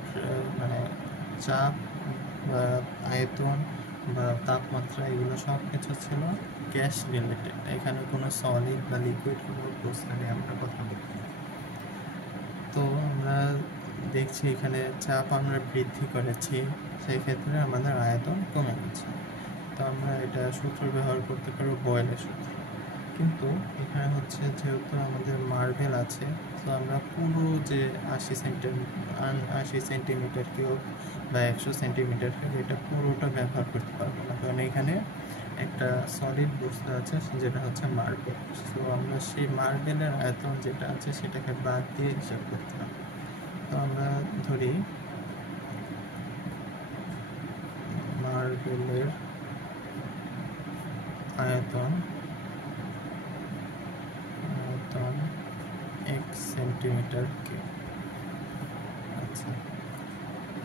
মানে চাপ বা আয়তন বা তাপমাত্রা, এগুলো সব কিছু ছিল গ্যাস রিলেটেড। এখানে কোনো সলিড বা লিকুইড কোনো প্রশ্ন নিয়ে আমরা কথা বলবো। তো আমরা দেখছি এখানে চাপ আমরা বৃদ্ধি করেছি, সেই ক্ষেত্রে আমাদের আয়তন কমে গেছে। তো আমরা এটা সূত্র ব্যবহার করতে পারবো বয়েলের সূত্র। কিন্তু এখানে হচ্ছে যেহেতু আমাদের মার্বেল আছে, তো আমরা পুরো যে 80 সেন্টিমিটার কিউব বা 100 সেন্টিমিটার কিউব এটা পুরোটা ব্যবহার করতে পারবো না, কারণ এখানে একটা সলিড বস্তু আছে যেটা হচ্ছে মার্বেল। তো আমরা সেই মার্বেলের আয়তন যেটা আছে সেটাকে বাদ দিয়ে হিসাব করতে হবে। তো আমরা ধরি মার্বেলের আয়তন 1 সেন্টিমিটার কিউব। আচ্ছা,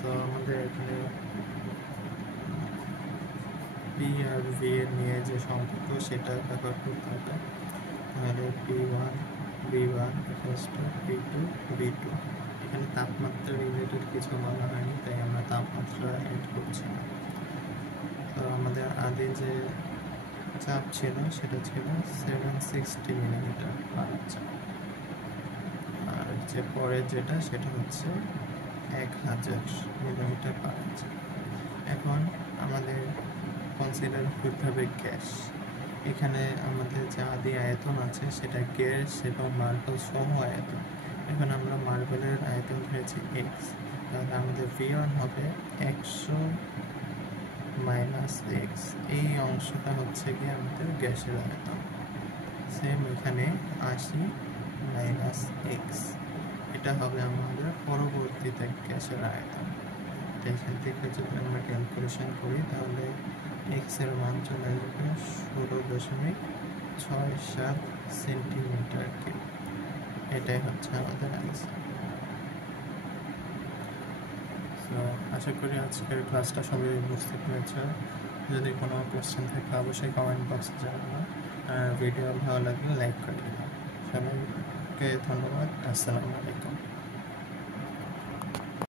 তো আমাদের এখানে পি আর ভি এর নিয়ে যে সম্পর্ক সেটা ব্যবহার করতে হবে। তাহলে P1 V1 P2 V2। এখানে তাপমাত্রা রিলেটেড কিছু বলা হয়নি, তাই আমরা তাপমাত্রা এড করছি না। তো আমাদের আগে যে চাপ ছিল সেটা ছিল 760 মিলিমিটার পারদ চাপ, আর যে পরের যেটা সেটা হচ্ছে 1000 মিলিমিটার পারদ চাপ। এখন আমাদের কনসিডার করতে হবে গ্যাস। এখানে আমাদের যে আদি আয়তন আছে সেটা গ্যাস এবং মার্বেল সহ আয়তন। এখন আমরা মার্বেলের আয়তন ধরেছি x, তাহলে আমাদের V1 হবে 100 - x। এই অংশটা হচ্ছে কি আমাদের গ্যাসের আয়তন। সেম এখানে 80 - x, এটা হবে আমাদের পরবর্তীতে গ্যাসের আয়তন। এখান থেকে যদি আমরা ক্যালকুলেশন করি তাহলে x এর মান চলে আসবে 16.67 সেন্টিমিটার কিউব। এটাই হচ্ছে আমাদের অ্যান্সার। তো আশা করি আজকের ক্লাসটা সবাই বুঝতে পেরেছে। যদি কোনো কোশ্চেন থাকে অবশ্যই কমেন্ট বক্সে জানাবো। ভিডিও ভালো লাগলে লাইক করে দিলাম। সবাইকে ধন্যবাদ। আসসালামু আলাইকুম।